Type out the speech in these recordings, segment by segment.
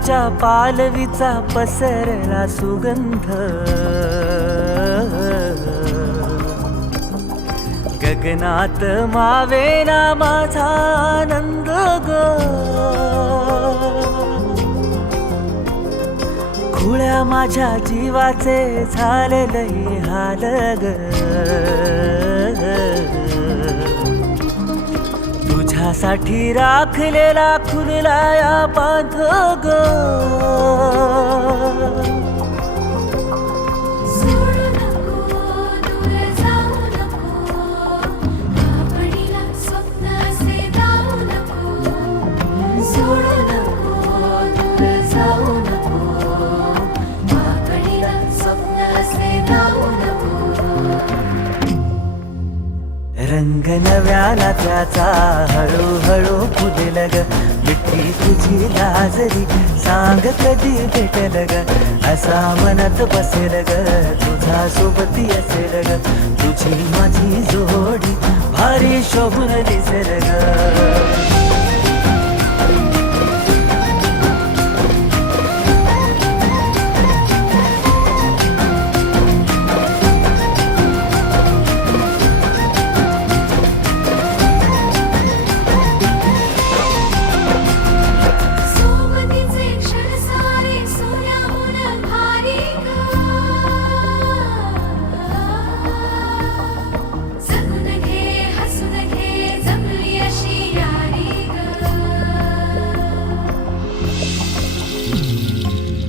गुलाबाच्या पालवीचा पसरला सुगंध, गगनात मावेना माझा आनंद ग. खुळ्या माझ्या जीवाचे झाले लई हाल ग. तुझ्यासाठी राखलेला खुललाया बांध ग. रंग नव्याला त्याचा हळूहळू फुलेल ग. मिठी तुझी लाजरी सांग कधी भेटेल ग. असा मनात बसेल ग, तुझा सोबती असेल ग. तुझी माझी जोडी भारी शोभून दिसेल ग.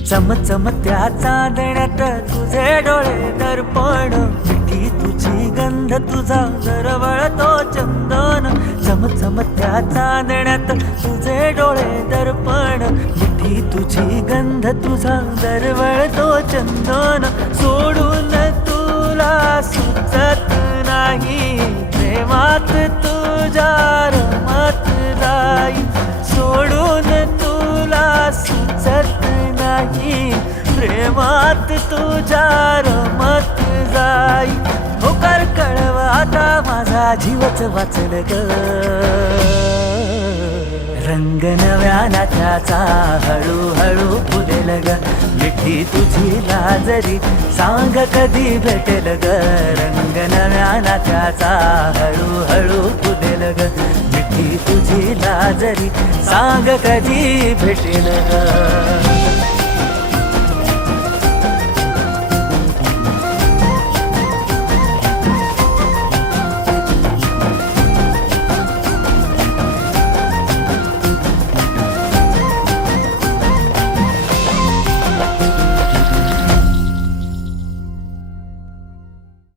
चमचम त्या चांदण्यात तुझे डोळे दर्पण, मिठी तुझी गंध तुझा दरवळतो चंदन. चमचम त्या चांदण्यात तुझे डोळे दर्पण, मिठी तुझी गंध तुझा दरवळतो चंदन. सोडून तुला सुचत नाही, प्रेमात तुझ्या रमत जाई. सोडून तुला सुचत नाही, प्रेमात तुझ्या रमत जाई. होकार कळवा आता माझा जीवच वाचल ग. रंग नव्याला त्याचा हळूहळू फुलेल ग. मिठी तुझी लाजरी सांग कधी भेटेल ग. रंग नव्याला त्याचा हळूहळू फुलेल ग. मिठी तुझी लाजरी सांग कधी भेटेल ग.